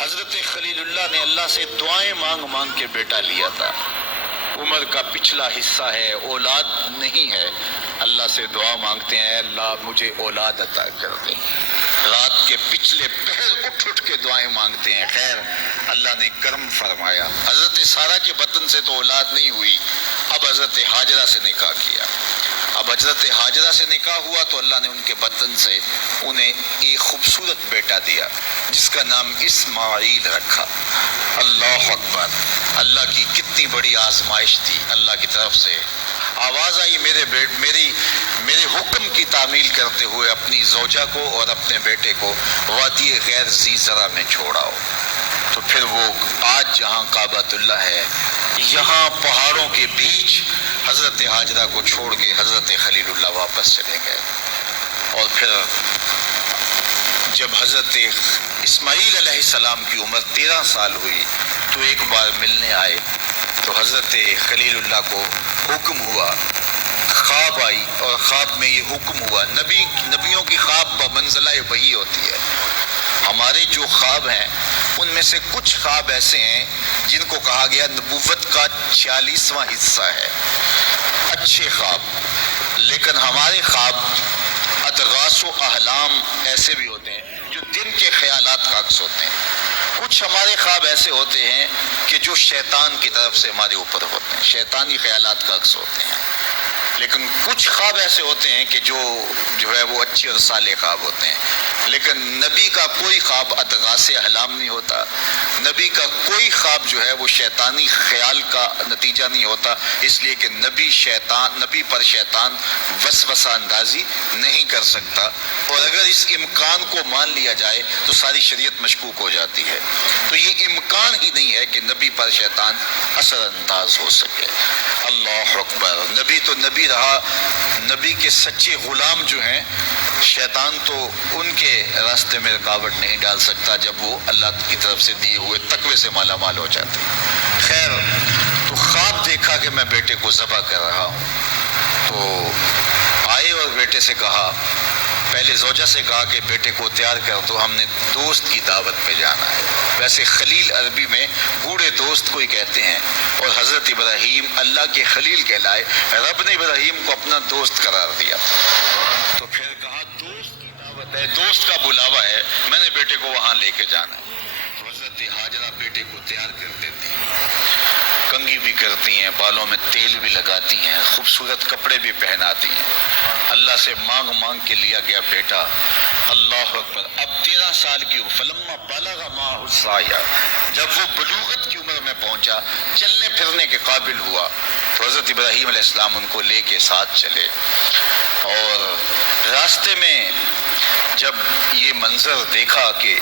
حضرت خلیل اللہ نے اللہ سے دعائیں مانگ مانگ کے بیٹا لیا تھا. عمر کا پچھلا حصہ ہے، اولاد نہیں ہے. اللہ سے دعا مانگتے ہیں، اللہ مجھے اولاد عطا کر دے. رات کے پچھلے پہر اٹھ اٹھ کے دعائیں مانگتے ہیں. خیر اللہ نے کرم فرمایا. حضرت سارہ کے بطن سے تو اولاد نہیں ہوئی، اب حضرت ہاجرہ سے نکاح کیا. اب حضرت ہاجرہ سے نکاح ہوا تو اللہ نے ان کے بطن سے انہیں ایک خوبصورت بیٹا دیا جس کا نام اسماعیل رکھا. اللہ اکبر! اللہ کی کتنی بڑی آزمائش تھی. اللہ کی طرف سے آواز آئی، میرے حکم کی تعمیل کرتے ہوئے اپنی زوجہ کو اور اپنے بیٹے کو وادی غیر ذی زرع میں چھوڑاؤ. تو پھر وہ آج جہاں کعبۃ اللہ ہے، یہاں پہاڑوں کے بیچ حضرت ہاجرہ کو چھوڑ کے حضرت خلیل اللہ واپس چلے گئے. اور پھر جب حضرت اسماعیل علیہ السلام کی عمر 13 سال ہوئی تو ایک بار ملنے آئے تو حضرت خلیل اللہ کو حکم ہوا، خواب آئی اور خواب میں یہ حکم ہوا. نبیوں کی خواب بمنزلہ وحی ہوتی ہے. ہمارے جو خواب ہیں ان میں سے کچھ خواب ایسے ہیں جن کو کہا گیا نبوت کا 46واں حصہ ہے، اچھے خواب. لیکن ہمارے خواب اضغاث و احلام ایسے بھی ہوتے ہیں جو دن کے خیالات کا عکس ہوتے ہیں. کچھ ہمارے خواب ایسے ہوتے ہیں کہ جو شیطان کی طرف سے ہمارے اوپر ہوتے ہیں، شیطانی خیالات کا عکس ہوتے ہیں. لیکن کچھ خواب ایسے ہوتے ہیں کہ جو ہے وہ اچھے اور صالح خواب ہوتے ہیں. لیکن نبی کا کوئی خواب اضغاث احلام نہیں ہوتا. نبی کا کوئی خواب جو ہے وہ شیطانی خیال کا نتیجہ نہیں ہوتا، اس لیے کہ نبی پر شیطان وسوسہ اندازی نہیں کر سکتا. اور اگر اس امکان کو مان لیا جائے تو ساری شریعت مشکوک ہو جاتی ہے. تو یہ امکان ہی نہیں ہے کہ نبی پر شیطان اثر انداز ہو سکے. اللہ اکبر! نبی تو نبی رہا. نبی کے سچے غلام جو ہیں، شیطان تو ان کے راستے میں رکاوٹ نہیں ڈال سکتا جب وہ اللہ کی طرف سے دیے ہوئے تقوی سے مالا مال ہو جاتے ہیں. خیر، تو خواب دیکھا کہ میں بیٹے کو ذبح کر رہا ہوں. تو آئے اور بیٹے سے کہا، پہلے زوجہ سے کہا کہ بیٹے کو تیار کر دو، ہم نے دوست کی دعوت پہ جانا ہے. ویسے خلیل عربی میں گوڑے دوست کو ہی کہتے ہیں، اور حضرت ابراہیم اللہ کے خلیل کہلائے. رب نے ابراہیم کو اپنا دوست قرار دیا. تو پھر کہا دوست کی دعوت ہے، دوست کا بلاوا ہے، میں نے بیٹے کو وہاں لے کے جانا ہے. تو حضرت ہاجرہ بیٹے کو تیار کر دیتی ہیں، کنگھی بھی کرتی ہیں، بالوں میں تیل بھی لگاتی ہیں، خوبصورت کپڑے بھی پہناتی ہیں. اللہ سے مانگ مانگ کے لیا گیا بیٹا. اللہ اکبر! اب 13 سال کی فلما بلغ معہ السعی، جب وہ بلوغت کی عمر میں پہنچا، چلنے پھرنے کے قابل ہوا، تو حضرت ابراہیم علیہ السلام ان کو لے کے ساتھ چلے. اور راستے میں جب یہ منظر دیکھا کہ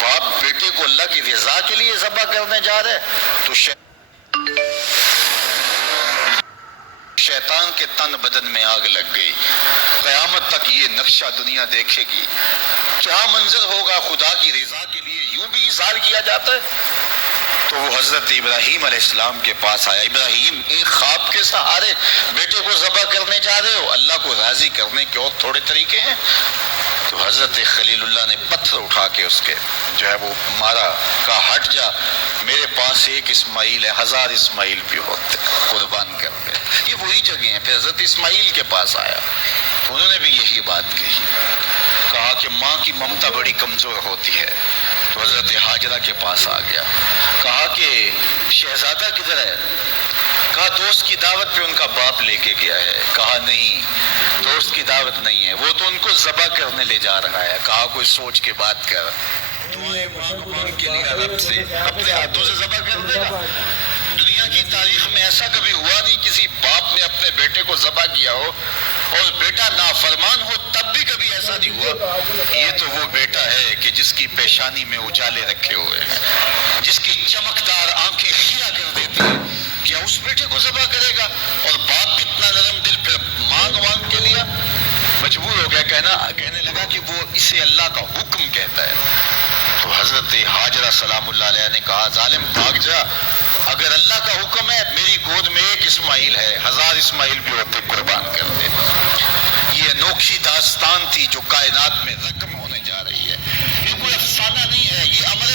باپ بیٹے کو اللہ کی رضا کے لیے ذبح کرنے جا رہے، تو شیطان کے تن بدن میں آگ لگ گئی. قیامت تک یہ نقشہ دنیا دیکھے گی. کیا منظر ہوگا! خدا کی رضا کے لیے یوں بھی اظہار کیا جاتا ہے. تو وہ حضرت ابراہیم علیہ السلام کے پاس آیا. ابراہیم، ایک خواب کے سہارے بیٹے کو ذبح کرنے جا رہے ہو، اللہ کو راضی کرنے کے اور تھوڑے طریقے ہیں. تو حضرت خلیل اللہ نے پتھر اٹھا کے اس کے جو ہے وہ مارا، کہا ہٹ جا، میرے پاس ایک اسماعیل ہے، 1000 اسماعیل بھی ہوتے، قربان کر دے. یہ وہی جگہ ہیں. پھر حضرت اسماعیل کے پاس آیا تو انہوں نے بھی یہی بات کہی، کہا کہ ماں کی ممتا بڑی کمزور ہوتی ہے. تو حضرت ہاجرہ کے پاس آ گیا، کہا کہ شہزادہ کدھر ہے؟ کہا دوست کی دعوت پہ ان کا باپ لے کے گیا ہے. کہا نہیں، دوست کی دعوت نہیں ہے، وہ تو ان کو ذبح کرنے لے جا رہا ہے. کہا کوئی سوچ کے بات کر، دعائیں مانگ مانگ کے لیے رب سے اپنے ہاتھوں سے ذبح کر دے گا. دنیا کی تاریخ میں ایسا کبھی ہوا نہیں کسی باپ نے اپنے بیٹے کو ذبح کیا ہو اور بیٹا نافرمان ہو، تب بھی کبھی ایسا نہیں ہوا. یہ تو وہ بیٹا ہے کہ جس کی پیشانی میں اجالے رکھے ہوئے ہیں، جس کی چمکدار آنکھیں خیرہ کر دیتی ہیں. کیا اس بیٹے کو ذبح کرے گا؟ اور باپ کتنا نرم دل، پھر مانگ مانگ کے لیا، مجبور ہو گیا کہنے لگا کہ وہ اسے اللہ کا حکم کہتا ہے. تو حضرت ہاجرہ سلام اللہ علیہ نے کہا ظالم بھاگ جا، اگر اللہ کا حکم ہے میری گود میں ایک اسماعیل ہے، 1000 اسماعیل بھی ہوتے قربان کر دے. یہ انوکھی داستان تھی جو کائنات میں رقم ہونے جا رہی ہے. یہ کوئی افسانہ نہیں ہے، یہ امر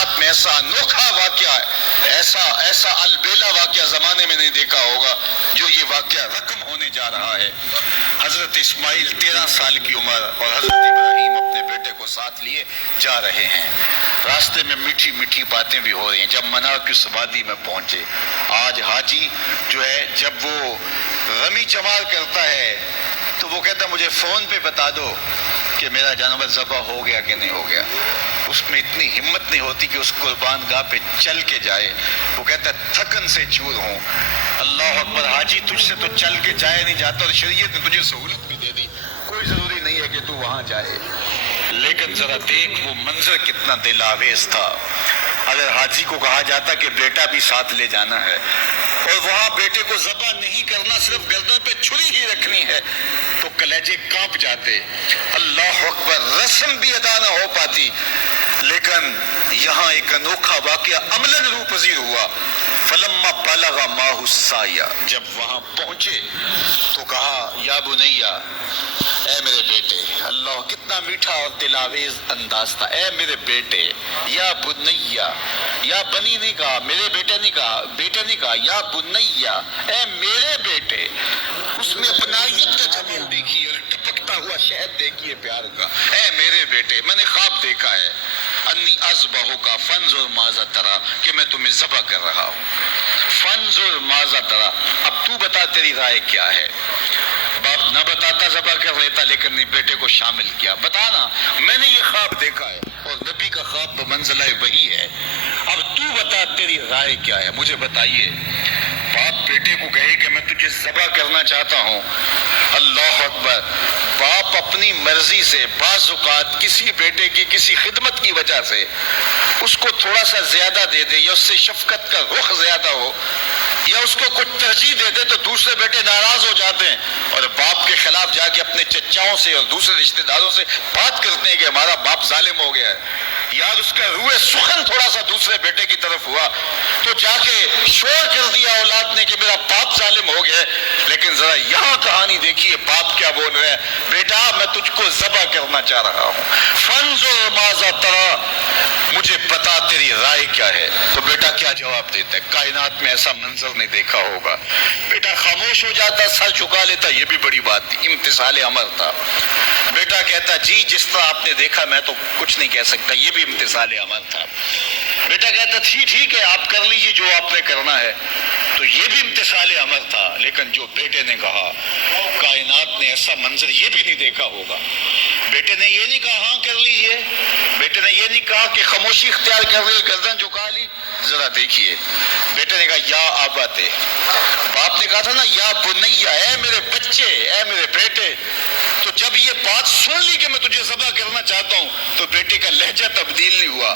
کائنات میں ایسا انوکھا واقعہ ہے، ایسا البیلا واقعہ زمانے میں نہیں دیکھا ہوگا جو یہ واقعہ رقم ہونے جا رہا ہے۔ حضرت اسماعیل 13 سال کی عمر اور حضرت ابراہیم اپنے بیٹے کو ساتھ لیے جا رہے ہیں۔ راستے میں میٹھی میٹھی باتیں بھی ہو رہی ہیں۔ جب منار کی اس وادی میں پہنچے، آج حاجی جو ہے جب وہ رمی چمار کرتا ہے تو وہ کہتا مجھے فون پہ بتا دو کہ میرا جانور ذبح ہو گیا کہ نہیں ہو گیا۔ اس میں اتنی ہمت نہیں ہوتی کہ اس قربان گاہ پہ چل کے جائے۔ وہ کہتا ہے تھکن سے چور ہوں۔ اللہ اکبر، حاجی تجھ سے تو چل کے جائے نہیں جاتا، اور شریعت نے تجھے سہولت بھی دے دی، کوئی ضروری نہیں ہے کہ تو وہاں جائے۔ لیکن ذرا دیکھ وہ منظر کتنا دل آویز تھا۔ اگر حاجی کو کہا جاتا کہ بیٹا بھی ساتھ لے جانا ہے اور وہاں بیٹے کو ذبح نہیں کرنا، صرف گردن پہ چھری ہی رکھنی ہے، تو کلیجے کانپ جاتے۔ اللہ اکبر، رسم بھی ادا نہ ہو پاتی۔ لیکن یہاں ایک انوکھا واقعہ عملاً روح پذیر ہوا۔ فلما بلغ معہ السعی، جب وہاں پہنچے تو کہا یا بنیا، اے میرے بیٹے۔ اللہ کتنا میٹھا اور دلاویز انداز تھا، اے میرے بیٹے، یا بنیا، یا بنی نہیں کہا، میرے بیٹے نہیں کہا، بیٹے نہیں کہا، یا بنیا، اے میرے بیٹے۔ اس میں اپنائیت کا جمال دیکھیے اور ٹپکتا ہوا شہد دیکھیے پیار کا۔ اے میرے بیٹے، میں نے خواب دیکھا ہے، انی اذبحک فانظر ماذا تری، کہ میں تمہیں ذبح کر رہا ہوں۔ فانظر ماذا تری، اب تو بتا تیری رائے کیا ہے۔ باپ نہ بتاتا ذبح کر لیتا، لیکن نے بیٹے کو شامل کیا۔ بتانا، میں نے یہ خواب دیکھا ہے، اور نبی کا خواب بمنزلہ وحی ہے، اب تو بتا تیری رائے کیا ہے، مجھے بتائیے۔ باپ بیٹے کو کہے کہ میں تجھے ذبح کرنا چاہتا ہوں۔ اللہ اکبر، باپ اپنی مرضی سے بعض اوقات کسی بیٹے کی کسی خدمت کی وجہ سے اس کو تھوڑا سا زیادہ دے دے، یا اس سے شفقت کا رخ زیادہ ہو، یا اس کو کچھ ترجیح دے دے، تو دوسرے بیٹے ناراض ہو جاتے ہیں اور باپ کے خلاف جا کے اپنے چچاؤں سے اور دوسرے رشتہ داروں سے بات کرتے ہیں کہ ہمارا باپ ظالم ہو گیا ہے۔ یار اس کا روح سخن تھوڑا سا دوسرے بیٹے کی طرف ہوا تو جا کے شور کر دیا اولاد نے کہ میرا باپ ظالم ہو گیا ہے۔ لیکن ذرا یہاں کہانی دیکھیے، باپ کیا بول رہے ہیں، بیٹا میں تجھ کو ذبح کرنا چاہ رہا ہوں، فانظر ماذا تری، مجھے بتا تیری رائے کیا ہے۔ تو بیٹا کیا جواب دیتا ہے؟ کائنات میں ایسا منظر نہیں دیکھا ہوگا۔ بیٹا خاموش ہو جاتا، سر جھکا لیتا، یہ بھی بڑی بات تھی، امتثال امر تھا۔ بیٹا کہتا جی جس طرح آپ نے دیکھا میں تو کچھ نہیں کہہ سکتا، یہ بھی امتثال امر تھا۔ بیٹا کہتا ٹھیک ہے آپ کر لیجیے جو آپ نے کرنا ہے، تو یہ بھی امتثال امر تھا۔ لیکن جو بیٹے نے کہا، کائنات نے ایسا منظر یہ بھی نہیں دیکھا ہوگا۔ بیٹے نے یہ نہیں کہا ہاں کر لیجیے، بیٹے نے یہ نہیں کہا کہ خاموشی اختیار کر لی، گردن جھکا لی۔ ذرا دیکھیے، بیٹے نے کہا یا آباتے، باپ نے کہا تھا نا یا بنیا، اے میرے بچے، اے میرے بیٹے۔ تو جب یہ بات سن لی کہ میں تجھے ذبح کرنا چاہتا ہوں، تو بیٹے کا لہجہ تبدیل نہیں ہوا۔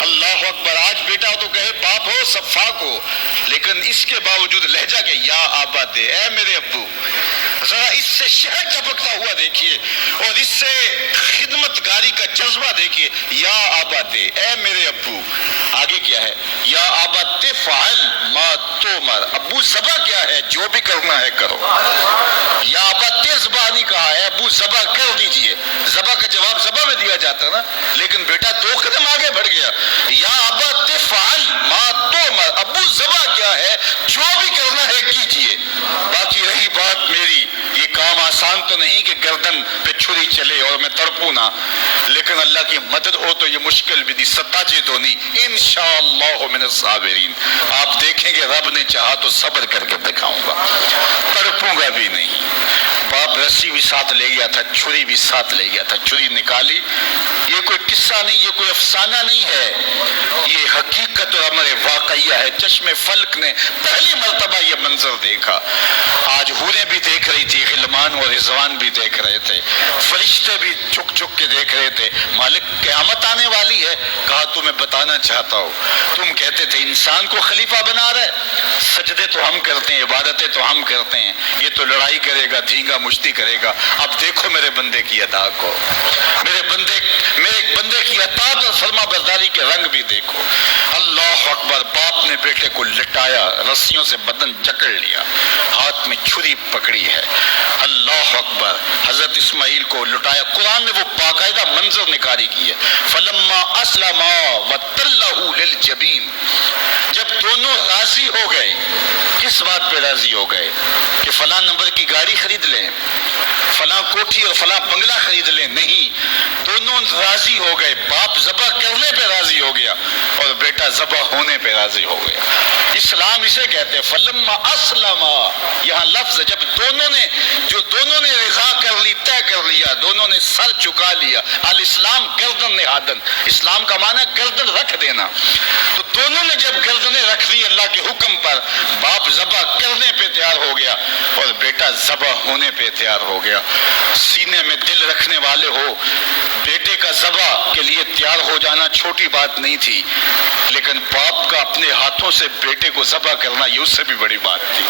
اللہ اکبر، آج بیٹا ہو تو کہے باپ ہو سفاک ہو، لیکن اس کے باوجود لہجہ کہ یا آباتے، اے میرے ابو۔ ذرا اس سے شہد ٹپکتا ہوا دیکھیے اور اس سے خدمت گاری کا جذبہ دیکھیے، یا آباتے، اے میرے ابو۔ آگے کیا ہے؟ یا آبات فعل ما تؤمر، ابو ذبح کیا ہے، جو بھی کرنا ہے کرو۔ یا آبات ذبح نہیں کہا ہے، ابو ذبح کر دیجئے۔ ذبح کا جواب ذبح میں دیا جاتا نا، لیکن بیٹا 2 قدم آگے بڑھ گیا۔ یا آبات فعل ما تؤمر، ابو ذبح کیا ہے، جو بھی کرنا ہے کیجئے۔ باقی رہی بات میری، یہ کام آسان تو نہیں کہ گردن پہ چھری چلے اور میں تڑپوں نہ، لیکن اللہ کی مدد ہو تو یہ مشکل بھی نہیں، ستاجدونی انشاءاللہ من الصابرین۔ آپ دیکھیں گے رب نے چاہا تو صبر کر کے دکھاؤں گا، تڑپوں گا بھی نہیں۔ باپ رسی بھی ساتھ لے گیا تھا، چھری بھی ساتھ لے گیا تھا، چھری نکالی۔ یہ کوئی قصہ نہیں، یہ کوئی افسانہ نہیں ہے، یہ حقیقت اور امر واقعیہ ہے۔ چشم فلک نے پہلی مرتبہ یہ منظر دیکھا۔ آج حوریں بھی دیکھ رہی تھی، غلمان اور رضوان بھی دیکھ رہے تھے، فرشتے بھی جھک جھک کے دیکھ رہے تھے۔ مالک قیامت آنے والی ہے، کہا تمہیں بتانا چاہتا ہوں۔ تم کہتے تھے انسان کو خلیفہ بنا رہے، سجدے تو ہم کرتے ہیں، عبادتیں تو ہم کرتے ہیں، یہ تو لڑائی کرے گا، دھینگا مشتی کرے گا۔ اب دیکھو میرے بندے کی ادا کو، میرے بندے کی اطاعت اور فرما برداری کے رنگ بھی دیکھو۔ اللہ اکبر، باپ نے بیٹے کو لٹایا، رسیوں سے بدن جکڑ لیا، ہاتھ میں چھری پکڑی ہے، اللہ اکبر، حضرت اسماعیل کو لٹایا۔ قرآن نے وہ باقاعدہ منظر نگاری کی ہے، فلما اسلما وتلہ للجبین، جب دونوں راضی ہو گئے، کس بات پہ راضی ہو گئے؟ کہ فلاں نمبر کی گاڑی خرید لیں، فلاں کوٹھی اور فلاں بنگلہ خرید لیں، نہیں، دونوں راضی ہو گئے، باپ ذبح کرنے پہ راضی ہو گیا اور بیٹا ذبح ہونے پہ راضی ہو گیا۔ اسلام اسے کہتے ہیں فلما اسلما، یہاں لفظ جب دونوں نے رضا کر لی، طے کر لیا، دونوں نے سر چکا لیا، الاسلام گردن نہادن، اسلام کا معنی گردن رکھ دینا، تو دونوں نے جب گردنیں رکھ دی اللہ کے حکم پر، باپ ذبح کرنے پہ تیار ہو گیا اور بیٹا ذبح ہونے پہ تیار ہو گیا۔ سینے میں دل رکھنے والے ہو، بیٹے کا ذبح کے لیے تیار ہو جانا چھوٹی بات نہیں تھی، لیکن باپ کا اپنے ہاتھوں سے بیٹے کو ذبح کرنا یہ اس سے بھی بڑی بات تھی۔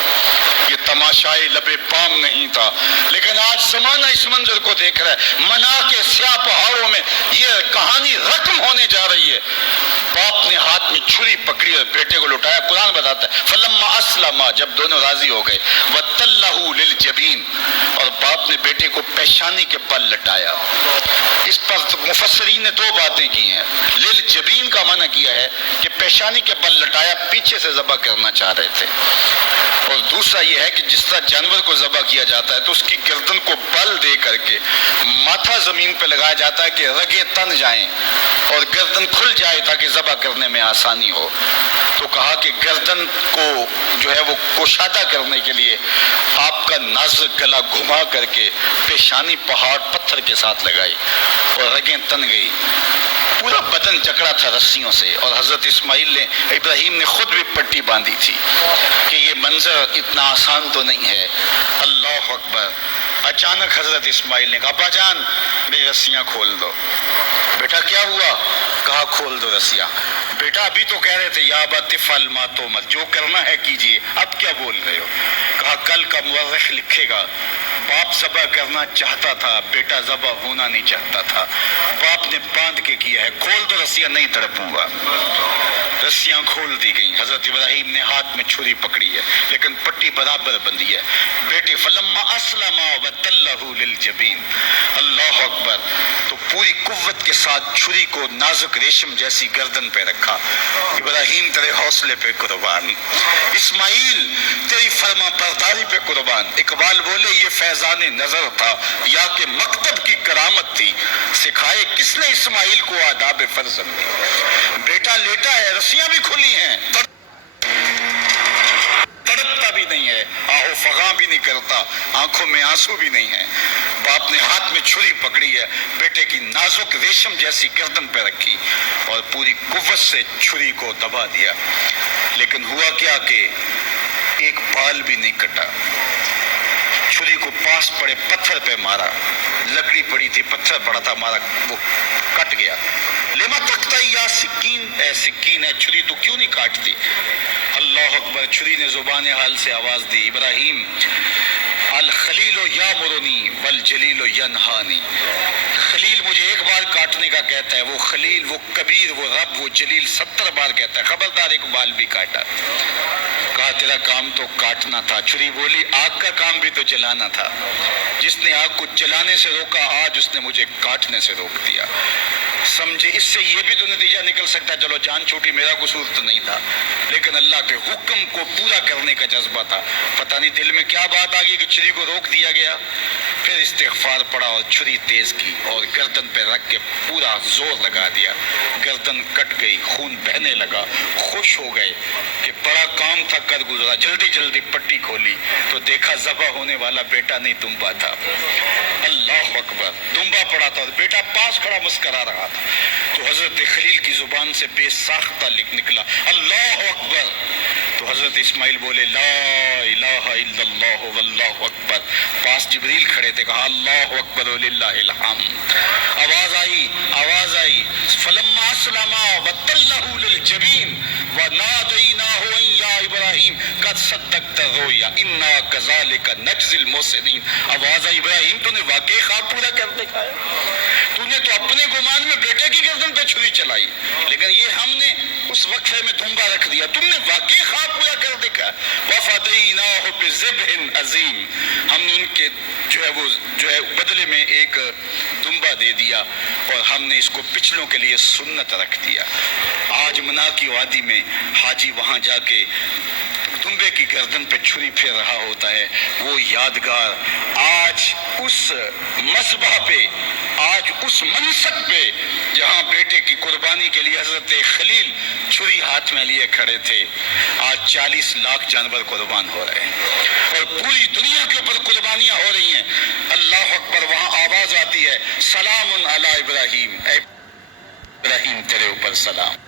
یہ تماشائے لبے بام نہیں تھا، لیکن آج زمانہ اس منظر کو دیکھ رہا ہے، منا کے سیاہ پہاڑوں میں یہ کہانی رقم ہونے جا رہی ہے۔ باپ نے ہاتھ میں چھری پکڑی اور بیٹے کو لٹایا، قرآن بتاتا ہے فلما اسلما، جب دونوں راضی ہو گئے، وتلہ للجبین، اور باپ نے بیٹے کو پیشانی کے بل لٹایا۔ اس پر مفسرین نے دو باتیں کی ہیں، للجبین کا معنی کیا ہے کہ پیشانی کے بل لٹایا، پیچھے سے ذبح کرنا چاہ رہے تھے، اور دوسرا یہ ہے کہ جس طرح جانور کو ذبح کیا جاتا ہے تو اس کی گردن کو بل دے کر کے ماتھا زمین پہ لگایا جاتا ہے کہ رگیں تن جائیں اور گردن کھل جائے تاکہ ذبح کرنے میں آسانی ہو۔ تو کہا کہ گردن کو جو ہے وہ کشادہ کرنے کے لیے آپ کا نازک گلا گھما کر کے پیشانی پہاڑ پتھر کے ساتھ لگائی اور رگیں تن گئی، پورا بدن جکڑا تھا رسیوں سے، اور حضرت ابراہیم نے خود بھی پٹی باندھی تھی کہ یہ منظر اتنا آسان تو نہیں ہے۔ اللہ اکبر، اچانک حضرت اسماعیل نے کہا ابا جان میری رسیاں کھول دو۔ بیٹا کیا ہوا؟ کہا کھول دو رسیاں۔ بیٹا ابھی تو کہہ رہے تھے یا ابت افعل ما تؤمر، جو کرنا ہے کیجئے، اب کیا بول رہے ہو؟ کہا کل کا مورخ لکھے گا باپ ذبح کرنا چاہتا تھا، بیٹا ذبح ہونا نہیں چاہتا تھا، باپ نے باندھ کے کیا ہے، کھول دو رسیاں، نہیں تڑپوں گا۔ رسیاں کھول دی گئیں، حضرت ابراہیم نے ہاتھ میں چھری پکڑی ہے لیکن پٹی برابر بندھی ہے۔ بیٹے فلما اسلما وتلہ للجبین، اللہ اکبر، تو پوری قوت کے ساتھ چھری کو نازک ریشم جیسی گردن پہ رکھا۔ ابراہیم تیرے حوصلے پہ قربان، اسماعیل تیری فرما برداری پہ قربان۔ اقبال بولے یہ فیضان نظر تھا یا کہ مکتب کی کرامت تھی، سکھائے کس نے اسماعیل کو آداب فرزند۔ بیٹا لیٹا ہے، رسیاں بھی کھلی ہیں، تڑپتا بھی نہیں ہے، آہو فغاں بھی نہیں کرتا، آنکھوں میں آنسو بھی نہیں ہے۔ باپ نے ہاتھ میں چھری پکڑی ہے، بیٹے کی نازک ریشم جیسی گردن پہ رکھی اور پوری قوت سے چھری کو دبا دیا، لیکن ہوا کیا کہ ایک بال بھی نہیں کٹا۔ چھری کو پاس پڑے پتھر پہ مارا، لکڑی پڑی تھی، پتھر پڑا تھا، مارا، وہ کٹ گیا۔ لما تقطعی یا سکین، اے سکین ہے چھری تو کیوں نہیں کاٹتی؟ اللہ اکبر، چھری نے زبان حال سے آواز دی ابراہیم الخلیل یامرنی والجلیل ینہانی، خلیل مجھے ایک بار کاٹنے کا کہتا ہے، وہ خلیل، وہ کبیر، وہ رب، وہ جلیل 70 بار کہتا ہے، خبردار ایک بال بھی کاٹا۔ کہا تیرا کام تو کاٹنا تھا۔ چھری بولی آگ کا کام بھی تو جلانا تھا، جس نے آگ کو جلانے سے روکا آج اس نے مجھے کاٹنے سے روک دیا۔ سمجھے، اس سے یہ بھی تو نتیجہ نکل سکتا ہے چلو جان چھوٹی، میرا قصور تو نہیں تھا، لیکن اللہ کے حکم کو پورا کرنے کا جذبہ تھا۔ پتہ نہیں دل میں کیا بات آ گئی کہ چھری کو روک دیا گیا۔ پھر استغفار پڑا اور چھری تیز کی اور گردن پہ رکھ کے پورا زور لگا دیا، گردن کٹ گئی، خون بہنے لگا۔ خوش ہو گئے کہ بڑا کام تھا کر گزرا، جلدی جلدی پٹی کھولی تو دیکھا ذبح ہونے والا بیٹا نہیں دمبا تھا۔ اللہ اکبر، دمبا پڑا تھا اور بیٹا پاس کھڑا مسکرا رہا تھا۔ تو حضرت خلیل کی زبان سے بے ساختہ نکلا اللہ اکبر، تو حضرت اسماعیل بولے لا الہ الا اللہ واللہ اکبر۔ پاس جبریل کھڑے تھے، کہا اللہ اکبر وللہ الحمد۔ آواز آئی فلما اسلما وتلہ للجبین ونادیناہ ان یا ابراہیم قد صدقت الرؤیا انا کذالک نجزی المحسنین۔ آواز آئی ابراہیم تو نے واقعی خواب پورا کر دکھایا، تو نے تو اپنے گمان میں بیٹے کی گردن پہ چھری چلائی، لیکن یہ ہم نے اس وقفے میں دھنبا رکھ دیا، تم نے واقعی خواب پورا کر دکھا۔ وَفَدَيْنَاهُ بِذِبْحٍ عَظِيمٍ، ہم نے ان کے جو ہے بدلے میں ایک دنبا دے دیا، اور ہم نے اس کو پچھلوں کے لیے سنت رکھ دیا۔ آج منا کی وادی میں حاجی وہاں جا کے دنبے کی گردن پہ چھری پھیر رہا ہوتا ہے، وہ یادگار آج اس مذبح پہ، آج اس منصب پہ جہاں بیٹے کی قربانی کے لیے حضرت خلیل چھری ہاتھ میں لیے کھڑے تھے، آج 40 لاکھ جانور قربان ہو رہے ہیں اور پوری دنیا کے اوپر قربانیاں ہو رہی ہیں۔ اللہ اکبر، وہاں آواز آتی ہے سلام علی ابراہیم، اے ابراہیم تیرے اوپر سلام۔